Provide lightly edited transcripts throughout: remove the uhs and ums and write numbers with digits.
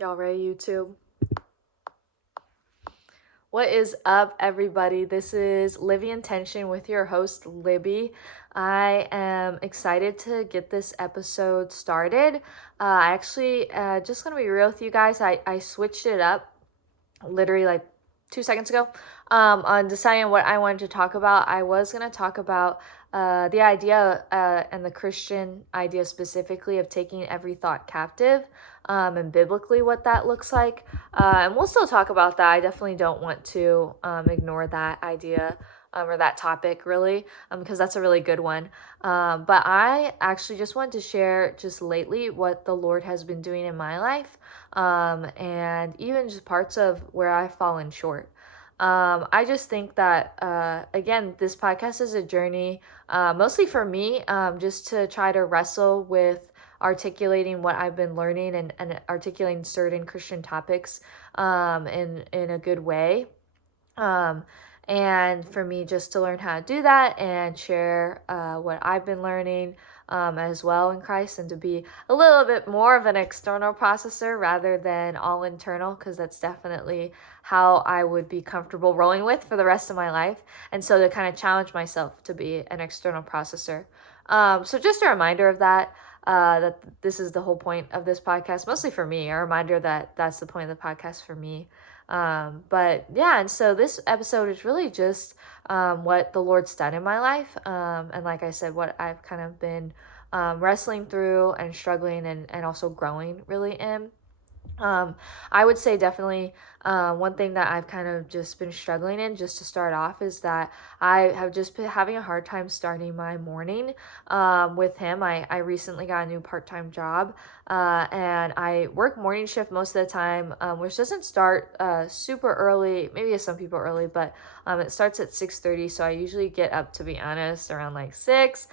Y'all ready, YouTube? What is up, everybody? This is Livy Intention with your host, Libby. I am excited to get this episode started. I actually, just gonna be real with you guys, I switched it up literally like 2 seconds ago on deciding what I wanted to talk about. I was going to talk about the idea and the Christian idea specifically of taking every thought captive and biblically what that looks like. And we'll still talk about that. I definitely don't want to ignore that idea or that topic really because that's a really good one. But I actually just wanted to share just lately what the Lord has been doing in my life and even just parts of where I've fallen short. I just think that, again, this podcast is a journey, mostly for me, just to try to wrestle with articulating what I've been learning and articulating certain Christian topics in a good way. Um, and for me just to learn how to do that and share what I've been learning as well in Christ, and to be a little bit more of an external processor rather than all internal, because that's definitely how I would be comfortable rolling with for the rest of my life. And so to kind of challenge myself to be an external processor. So just a reminder of that. That this is the whole point of this podcast, mostly for me, a reminder that that's the point of the podcast for me. But yeah, and so this episode is really just what the Lord's done in my life. And like I said, what I've kind of been wrestling through and struggling and also growing really in. Um, I would say definitely one thing that I've kind of just been struggling in, just to start off, is that I have just been having a hard time starting my morning with him. I recently got a new part-time job and I work morning shift most of the time, which doesn't start super early. Maybe some people early, but it starts at 6:30. So I usually get up, to be honest, around like 6.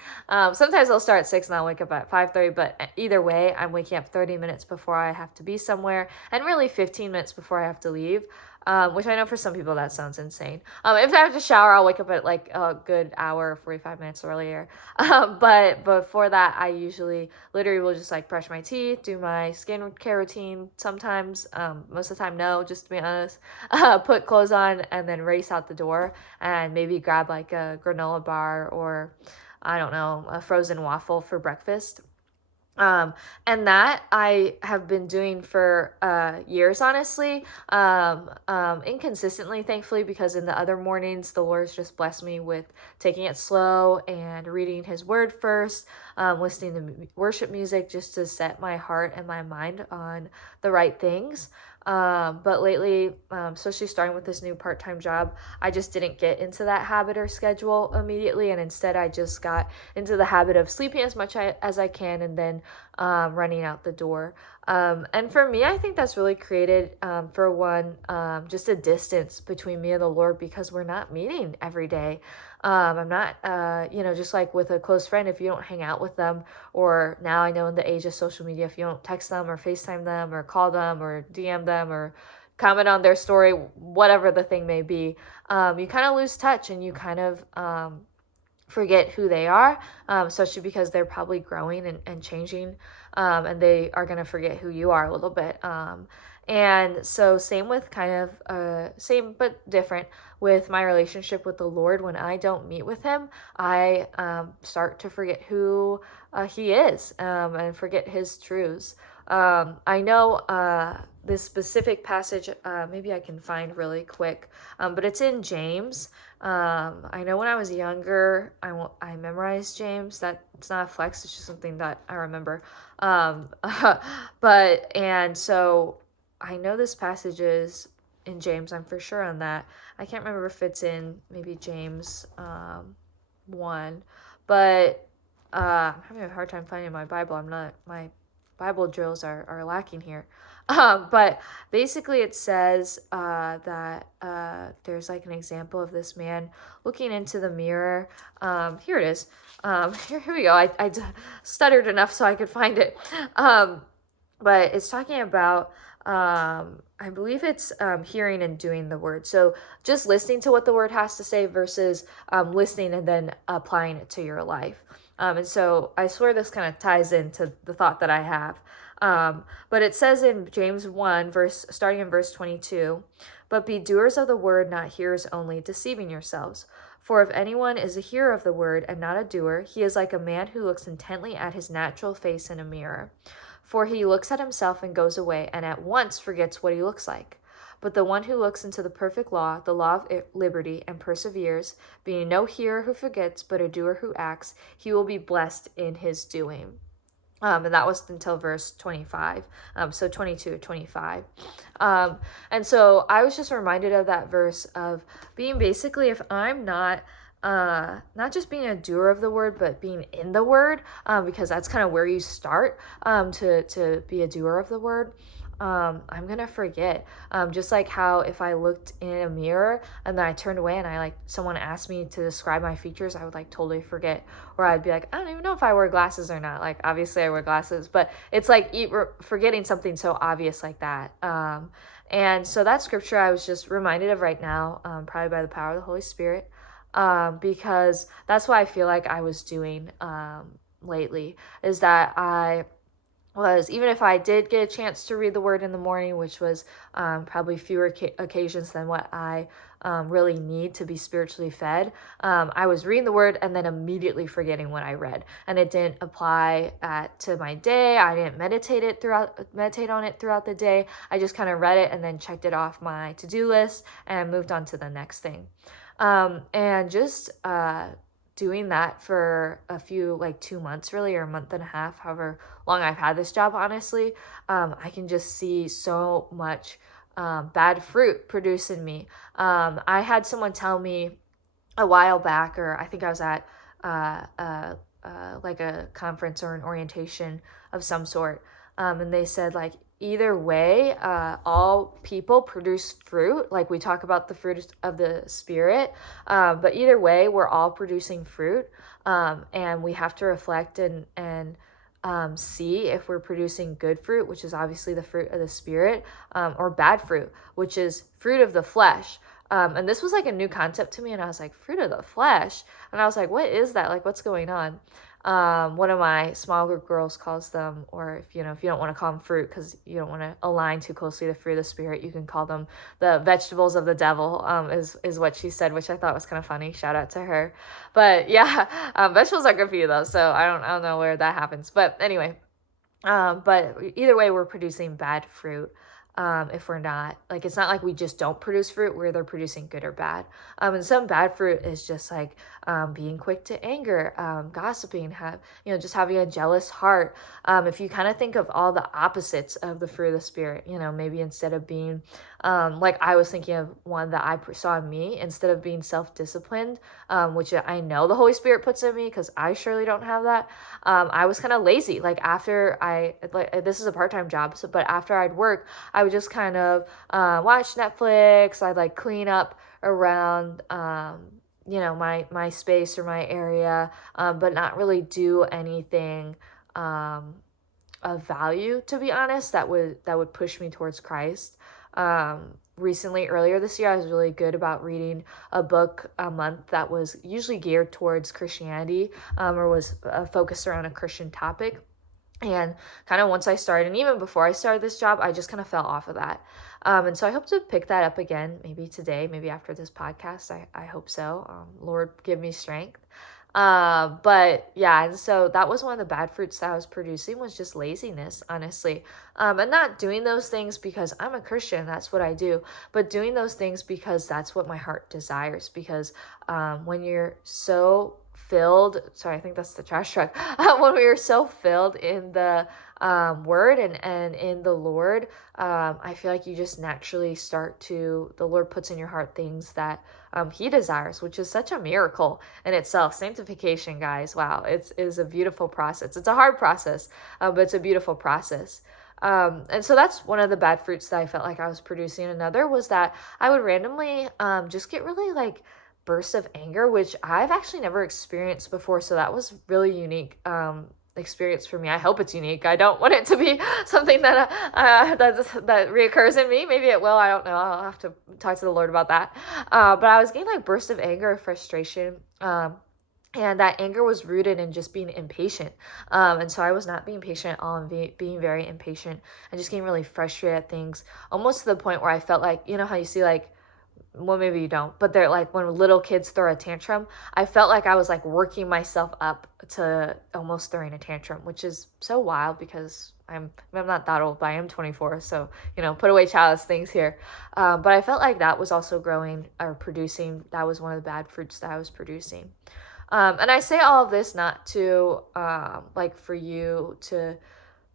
Sometimes I'll start at 6 and I'll wake up at 5:30, but either way, I'm waking up 30 minutes before I have to be somewhere, and really 15 minutes before I have to leave. Which I know for some people that sounds insane. If I have to shower, I'll wake up at like a good hour, 45 minutes earlier. But before that, I usually literally will just like brush my teeth, do my skincare routine. Sometimes, most of the time, no, just to be honest. Put clothes on and then race out the door and maybe grab like a granola bar or, I don't know, a frozen waffle for breakfast. Um, and that I have been doing for years, honestly, inconsistently, thankfully, because in the other mornings, the Lord's just blessed me with taking it slow and reading His Word first, listening to worship music just to set my heart and my mind on the right things. But lately, especially starting with this new part-time job, I just didn't get into that habit or schedule immediately, and instead I just got into the habit of sleeping as much as I can and then running out the door. And for me, I think that's really created, for one, just a distance between me and the Lord, because we're not meeting every day. I'm not, just like with a close friend, if you don't hang out with them, or now I know in the age of social media, if you don't text them or FaceTime them or call them or DM them or comment on their story, whatever the thing may be, you kind of lose touch and you kind of forget who they are, especially because they're probably growing and changing, and they are going to forget who you are a little bit. And so same with kind of, same but different with my relationship with the Lord. When I don't meet with him, I start to forget who he is, and forget his truths. I know this specific passage, maybe I can find really quick, but it's in James. I know when I was younger, I memorized James. That's not a flex, it's just something that I remember. And so I know this passage is in James, I'm for sure on that. I can't remember if it's in maybe James 1, but I'm having a hard time finding my Bible. My Bible drills are lacking here. But basically, it says that there's like an example of this man looking into the mirror. Here it is. Here we go. I stuttered enough so I could find it. But it's talking about, I believe it's hearing and doing the word. So just listening to what the word has to say versus listening and then applying it to your life. And so I swear this kind of ties into the thought that I have. But it says in James 1, starting in verse 22, but be doers of the word, not hearers only, deceiving yourselves. For if anyone is a hearer of the word and not a doer, he is like a man who looks intently at his natural face in a mirror. For he looks at himself and goes away, and at once forgets what he looks like. But the one who looks into the perfect law, the law of liberty, and perseveres, being no hearer who forgets, but a doer who acts, he will be blessed in his doing. And that was until verse 25, so 22, 25. And so I was just reminded of that verse of being basically, if I'm not just being a doer of the word, but being in the word, because that's kind of where you start, to be a doer of the word. I'm gonna forget. Just like how if I looked in a mirror and then I turned away and someone asked me to describe my features, I would totally forget, or I'd be like, I don't even know if I wear glasses or not. Like obviously I wear glasses, but it's like forgetting something so obvious like that. And so that scripture I was just reminded of right now, probably by the power of the Holy Spirit, because that's what I feel like I was doing lately, is that I was, even if I did get a chance to read the word in the morning, which was probably fewer occasions than what I really need to be spiritually fed, I was reading the word and then immediately forgetting what I read, and it didn't apply to my day. I didn't meditate on it throughout the day. I just kind of read it and then checked it off my to-do list and moved on to the next thing. And just doing that for a few, 2 months really, or a month and a half, however long I've had this job, honestly, I can just see so much bad fruit produced in me. I had someone tell me a while back, or I think I was at like a conference or an orientation of some sort, and they said either way, all people produce fruit. Like we talk about the fruit of the spirit, but either way, we're all producing fruit, and we have to reflect and see if we're producing good fruit, which is obviously the fruit of the spirit, or bad fruit, which is fruit of the flesh. And this was a new concept to me, and I was like, fruit of the flesh, and I was like, what is that? What's going on? One of my small group girls calls them, or if you don't want to call them fruit because you don't want to align too closely to the fruit of the spirit, you can call them the vegetables of the devil, is what she said, which I thought was kind of funny. Shout out to her. But yeah, vegetables are good for you though, so I don't know where that happens. But anyway, but either way, we're producing bad fruit. If we're not, it's not like we just don't produce fruit, we're either producing good or bad. And some bad fruit is just being quick to anger, gossiping, just having a jealous heart. If you kind of think of all the opposites of the fruit of the spirit, maybe instead of being, I was thinking of one that I saw in me, instead of being self-disciplined, which I know the Holy Spirit puts in me because I surely don't have that. I was kind of lazy. After this is a part-time job, but after I'd work, I would just kind of watch Netflix. I'd clean up around my space or my area, but not really do anything of value, to be honest, that would push me towards Christ. Earlier this year, I was really good about reading a book a month that was usually geared towards Christianity, or was focused around a Christian topic. And kind of once I started, and even before I started this job, I just kind of fell off of that. And so I hope to pick that up again, maybe today, maybe after this podcast. I hope so. Lord, give me strength. But yeah, and so that was one of the bad fruits that I was producing, was just laziness, honestly. And not doing those things because I'm a Christian, that's what I do, but doing those things because that's what my heart desires. Because when you're so filled, sorry, I think that's the trash truck. When we are so filled in the word and in the Lord, I feel like you just naturally the Lord puts in your heart things that he desires, which is such a miracle in itself. Sanctification, guys, wow, it is a beautiful process. It's a hard process, but it's a beautiful process. And so that's one of the bad fruits that I felt like I was producing. Another was that I would randomly just get really bursts of anger, which I've actually never experienced before. So that was really unique experience for me. I hope it's unique. I don't want it to be something that reoccurs in me. Maybe it will. I don't know. I'll have to talk to the Lord about that. But I was getting bursts of anger or frustration. And that anger was rooted in just being impatient. And so I was not being patient at all, and being very impatient and just getting really frustrated at things, almost to the point where I felt like, you know how you see like, well, maybe you don't, but they're like when little kids throw a tantrum, I felt like I was like working myself up to almost throwing a tantrum, which is so wild because I'm not that old, but I am 24, so put away childish things here. But I felt like that was also growing or producing. That was one of the bad fruits that I was producing. And I say all of this not to like for you to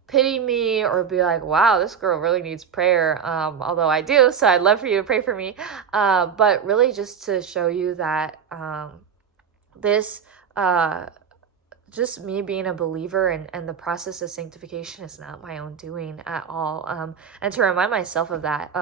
pity me or be like, wow, this girl really needs prayer. Although I do, so I'd love for you to pray for me. But really just to show you that this just me being a believer, and the process of sanctification is not my own doing at all. And to remind myself of that.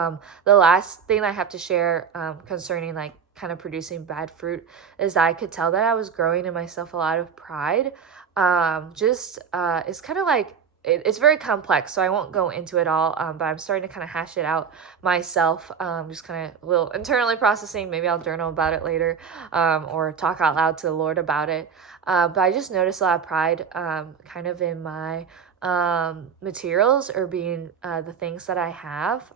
The last thing I have to share concerning like kind of producing bad fruit is that I could tell that I was growing in myself a lot of pride. It's kind of like it's very complex, so I won't go into it all, but I'm starting to kind of hash it out myself, just kind of a little internally processing. Maybe I'll journal about it later, or talk out loud to the Lord about it. But I just noticed a lot of pride kind of in my materials, or being the things that I have.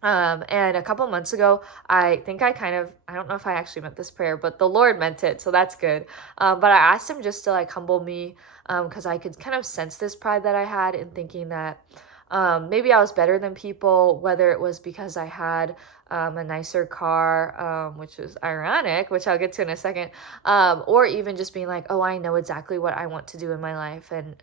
And a couple months ago, I think I don't know if I actually meant this prayer, but the Lord meant it, so that's good. But I asked him just to like humble me, because I could kind of sense this pride that I had in thinking that maybe I was better than people, whether it was because I had a nicer car, which is ironic, which I'll get to in a second, or even just being like, oh, I know exactly what I want to do in my life, and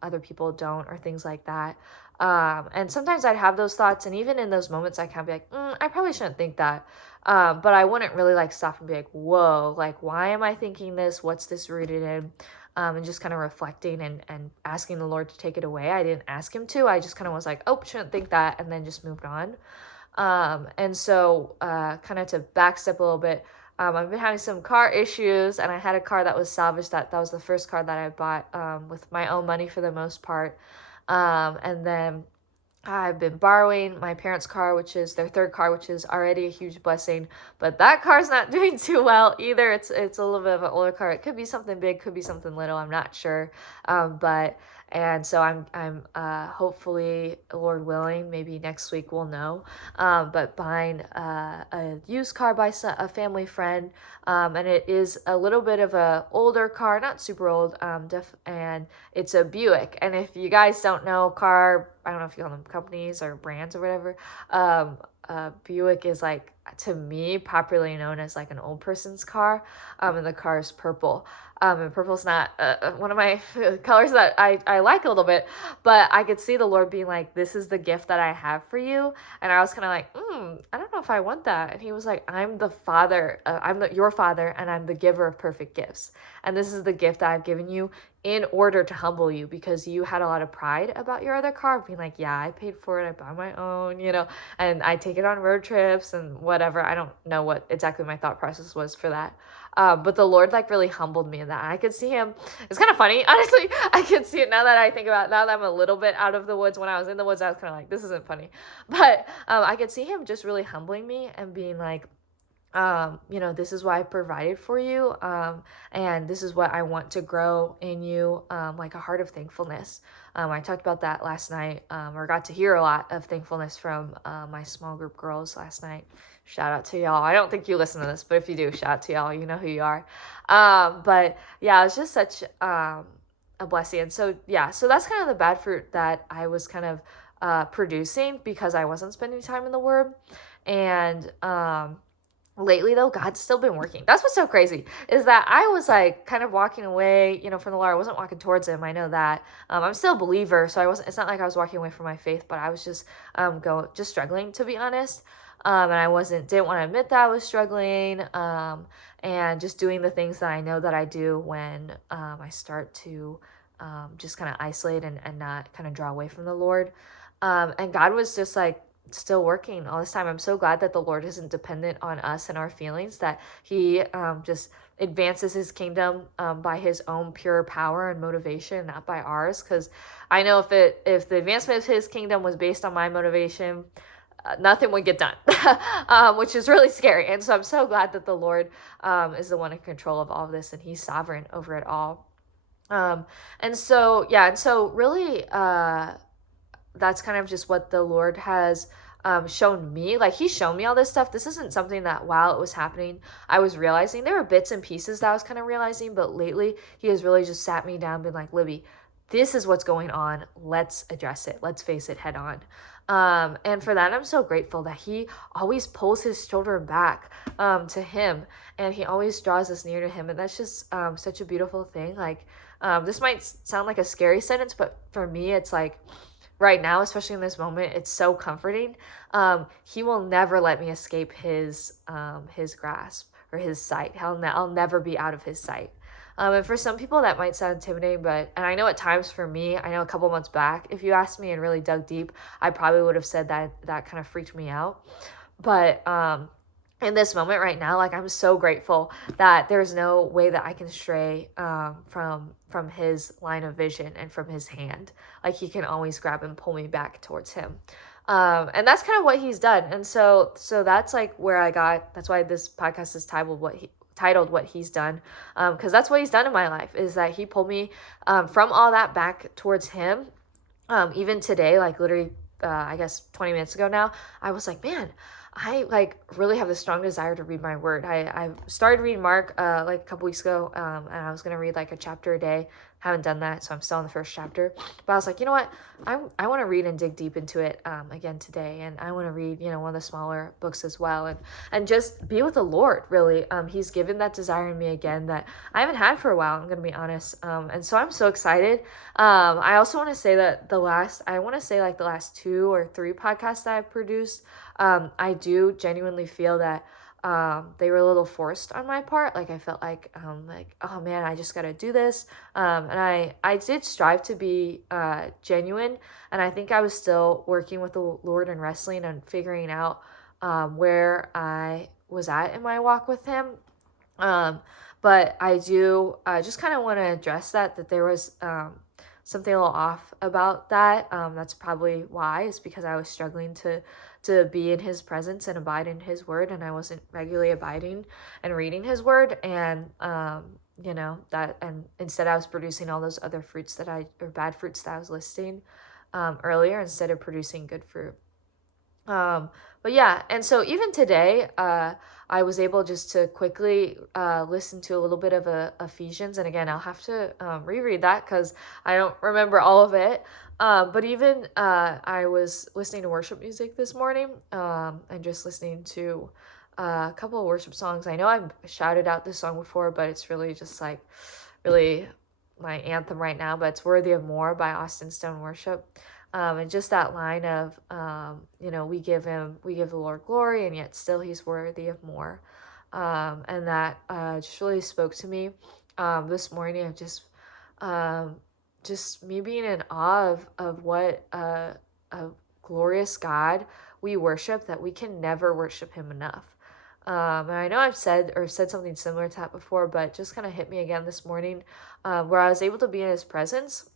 other people don't, or things like that. And sometimes I'd have those thoughts, and even in those moments, I kind of be like, I probably shouldn't think that. But I wouldn't really like stop and be like, whoa, like, why am I thinking this? What's this rooted in? And just kind of reflecting, and asking the Lord to take it away. I didn't ask him to. I just kind of was like, oh, shouldn't think that, and then just moved on. And so kind of to backstep a little bit, I've been having some car issues, and I had a car that was salvaged. That was the first car that I bought with my own money for the most part. And then I've been borrowing my parents' car, which is their third car, which is already a huge blessing. But that car's not doing too well either. It's a little bit of an older car. It could be something big, could be something little. I'm not sure. But and so I'm hopefully, Lord willing, maybe next week we'll know. But buying a used car by a family friend, and it is a little bit of a older car, not super old, and it's a Buick. And if you guys don't know car, I don't know if you call them companies or brands or whatever, Buick is like, to me, popularly known as like an old person's car, and the car is purple. And purple's not one of my colors that I like a little bit, but I could see the Lord being like, this is the gift that I have for you. And I was kind of like, I don't know if I want that. And he was like, I'm the father, your father, and I'm the giver of perfect gifts. And this is the gift that I've given you in order to humble you, because you had a lot of pride about your other car, being like, yeah, I paid for it, I buy my own, and I take it on road trips and whatever. I don't know what exactly my thought process was for that. But the Lord like really humbled me in that. I could see him. It's kind of funny, honestly. I could see it now that I think about it, now that I'm a little bit out of the woods. When I was in the woods, I was kind of like, this isn't funny. But I could see him just really humbling me and being like, this is what I provided for you, and this is what I want to grow in you, like a heart of thankfulness. I talked about that last night, or got to hear a lot of thankfulness from my small group girls last night. Shout out to y'all. I don't think you listen to this, but if you do, shout out to y'all. You know who you are. But yeah, it was just such a blessing. And so yeah, so that's kind of the bad fruit that I was kind of producing, because I wasn't spending time in the Word. And lately though, God's still been working. That's what's so crazy, is that I was like kind of walking away, from the Lord. I wasn't walking towards him. I know that. I'm still a believer, so it's not like I was walking away from my faith, but I was just just struggling, to be honest. And I didn't want to admit that I was struggling, and just doing the things that I know that I do when I start to just kind of isolate, and not kind of draw away from the Lord. And God was just like still working all this time. I'm so glad that the Lord isn't dependent on us and our feelings, that he just advances his kingdom by his own pure power and motivation, not by ours. Because I know if the advancement of his kingdom was based on my motivation, nothing would get done, which is really scary. And so I'm so glad that the Lord is the one in control of all of this, and He's sovereign over it all. And so, yeah, and so really, that's kind of just what the Lord has shown me. Like, He's shown me all this stuff. This isn't something that while it was happening, I was realizing. There were bits and pieces that I was kind of realizing, but lately, He has really just sat me down, been like, Libby, this is what's going on. Let's address it. Let's face it head on. And for that, I'm so grateful that He always pulls His children back to Him, and He always draws us near to Him. And that's just such a beautiful thing. Like, this might sound like a scary sentence, but for me, it's like, right now, especially in this moment, it's so comforting. He will never let me escape his grasp or His sight. I'll never be out of His sight. And for some people that might sound intimidating, and I know at times for me, I know a couple months back, if you asked me and really dug deep, I probably would have said that kind of freaked me out. But in this moment right now, like, I'm so grateful that there's no way that I can stray from His line of vision and from His hand. Like, He can always grab and pull me back towards Him. And that's kind of what He's done. And so that's like where that's why this podcast is titled what He's done, because that's what He's done in my life, is that He pulled me from all that back towards Him. Even today, like literally, I guess 20 minutes ago now, I was like, man, I like really have this strong desire to read my word. I started reading Mark like a couple weeks ago, and I was gonna read like a chapter a day. Haven't done that, so I'm still in the first chapter. But I was like, you know what? I want to read and dig deep into it again today, and I want to read, one of the smaller books as well, and just be with the Lord. Really, He's given that desire in me again that I haven't had for a while. I'm gonna be honest, and so I'm so excited. I also want to say that the last 2 or 3 podcasts that I've produced, I do genuinely feel that they were a little forced on my part. Like, I felt like oh man, I just gotta do this. And I did strive to be genuine, and I think I was still working with the Lord and wrestling and figuring out where I was at in my walk with Him. But I do just kind of want to address that there was something a little off about that. That's probably why, is because I was struggling to be in His presence and abide in His word, and I wasn't regularly abiding and reading His word, and and instead I was producing all those other bad fruits that I was listing earlier, instead of producing good fruit. But yeah, and so even today, I was able just to quickly listen to a little bit of Ephesians, and again, I'll have to reread that because I don't remember all of it. But even I was listening to worship music this morning, and just listening to a couple of worship songs. I know I've shouted out this song before, but it's really just like really my anthem right now. But it's "Worthy of More" by Austin Stone Worship. And just that line of, we give the Lord glory, and yet still He's worthy of more. And that just really spoke to me this morning, of just me being in awe of what a glorious God we worship, that we can never worship Him enough. And I know I've said something similar to that before, but just kind of hit me again this morning, where I was able to be in His presence.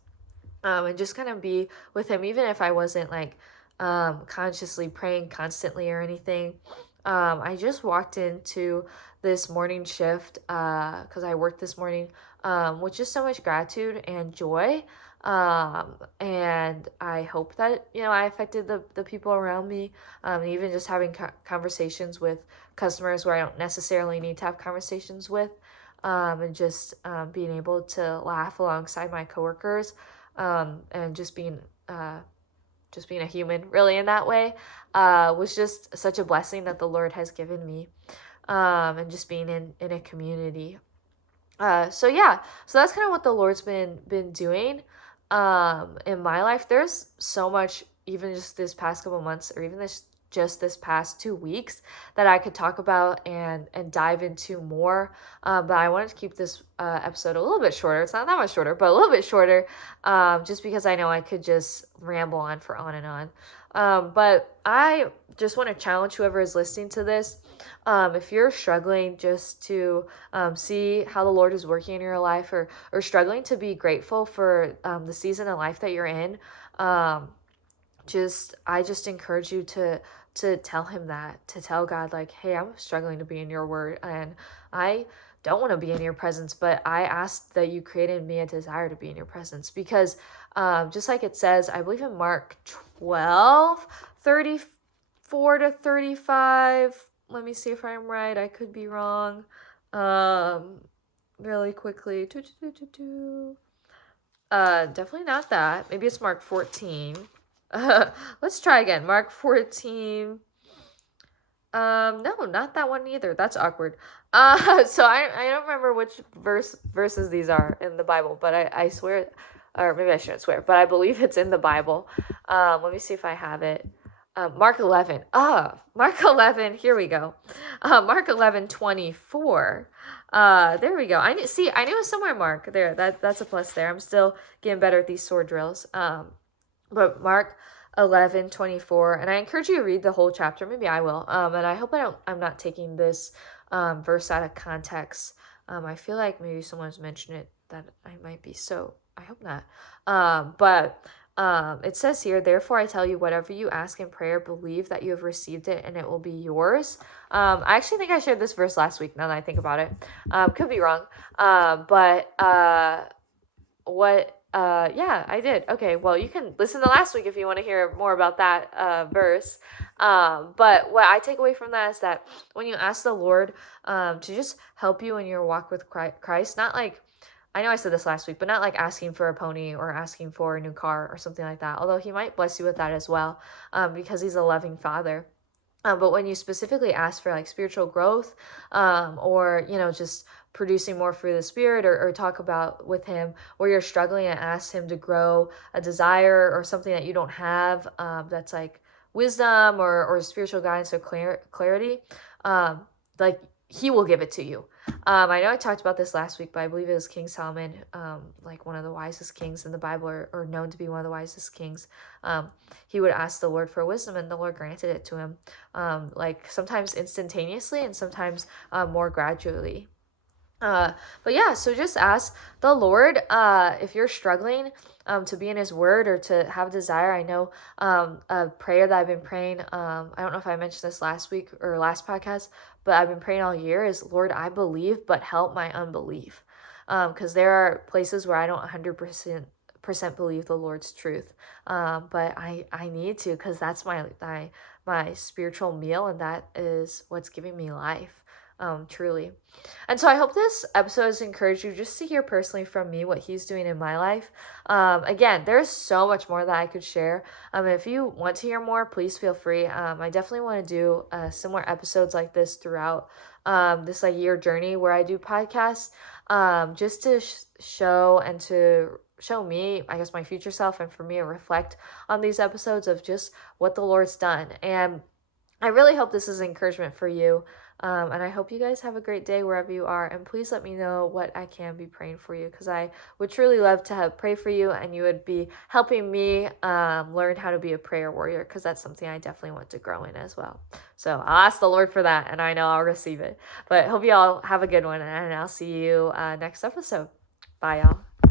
And just kind of be with Him, even if I wasn't like consciously praying constantly or anything. I just walked into this morning shift because I worked this morning with just so much gratitude and joy. And I hope that, I affected the people around me, even just having conversations with customers where I don't necessarily need to have conversations with, and just being able to laugh alongside my coworkers. And just being a human really in that way was just such a blessing that the Lord has given me, and just being in a community. So yeah, so that's kind of what the Lord's been doing in my life. There's so much, even just this past couple months, or even this past 2 weeks, that I could talk about and dive into more. But I wanted to keep this episode a little bit shorter. It's not that much shorter, but a little bit shorter, just because I know I could just ramble on and on. But I just want to challenge whoever is listening to this. If you're struggling just to see how the Lord is working in your life, or struggling to be grateful for the season of life that you're in, I just encourage you to tell him that, to tell God, like, hey, I'm struggling to be in your word, and I don't want to be in your presence, but I ask that you created me a desire to be in your presence. Because just like it says, I believe in Mark 12:34 to 35. Let me see if I'm right. I could be wrong. Really quickly. Definitely not that. Maybe it's Mark 14. Let's try again. Mark 14. No, not that one either. That's awkward. So I don't remember which verses these are in the Bible, but I swear, or maybe I shouldn't swear, but I believe it's in the Bible. Let me see if I have it. Mark 11. Mark 11. Here we go. Mark 11:24. There we go. I knew it was somewhere. Mark there. That's a plus there. I'm still getting better at these sword drills. But Mark 11:24, and I encourage you to read the whole chapter. Maybe I will. And I hope I'm not taking this verse out of context. I feel like maybe someone's mentioned it that I might be. So I hope not. But it says here, therefore I tell you, whatever you ask in prayer, believe that you have received it and it will be yours. I actually think I shared this verse last week, now that I think about it. Could be wrong. But yeah, I did. Okay, well, you can listen to last week if you want to hear more about that verse. But what I take away from that is that when you ask the Lord to just help you in your walk with Christ, not like, I know I said this last week, but not like asking for a pony or asking for a new car or something like that. Although he might bless you with that as well, because he's a loving father. But when you specifically ask for like spiritual growth, or just producing more fruit of the spirit, or talk about with him where you're struggling and ask him to grow a desire or something that you don't have, that's like wisdom or spiritual guidance or clarity, like he will give it to you. I know I talked about this last week, but I believe it was King Solomon, like one of the wisest kings in the Bible, or known to be one of the wisest kings. He would ask the Lord for wisdom, and the Lord granted it to him, like sometimes instantaneously and sometimes more gradually. But yeah, so just ask the Lord if you're struggling to be in his word or to have a desire. I know a prayer that I've been praying, I don't know if I mentioned this last week or last podcast, but I've been praying all year is, Lord, I believe, but help my unbelief. Because there are places where I don't 100% believe the Lord's truth. But I need to, because that's my spiritual meal, and that is what's giving me life. Truly. And so I hope this episode has encouraged you just to hear personally from me what he's doing in my life. Again, there's so much more that I could share. If you want to hear more, please feel free. I definitely want to do similar episodes like this throughout this like year journey where I do podcasts, just to show and to show me, I guess, my future self, and for me to reflect on these episodes of just what the Lord's done. And I really hope this is encouragement for you. And I hope you guys have a great day wherever you are. And please let me know what I can be praying for you, because I would truly love to pray for you, and you would be helping me learn how to be a prayer warrior, because that's something I definitely want to grow in as well. So I'll ask the Lord for that, and I know I'll receive it. But hope you all have a good one, and I'll see you next episode. Bye, y'all.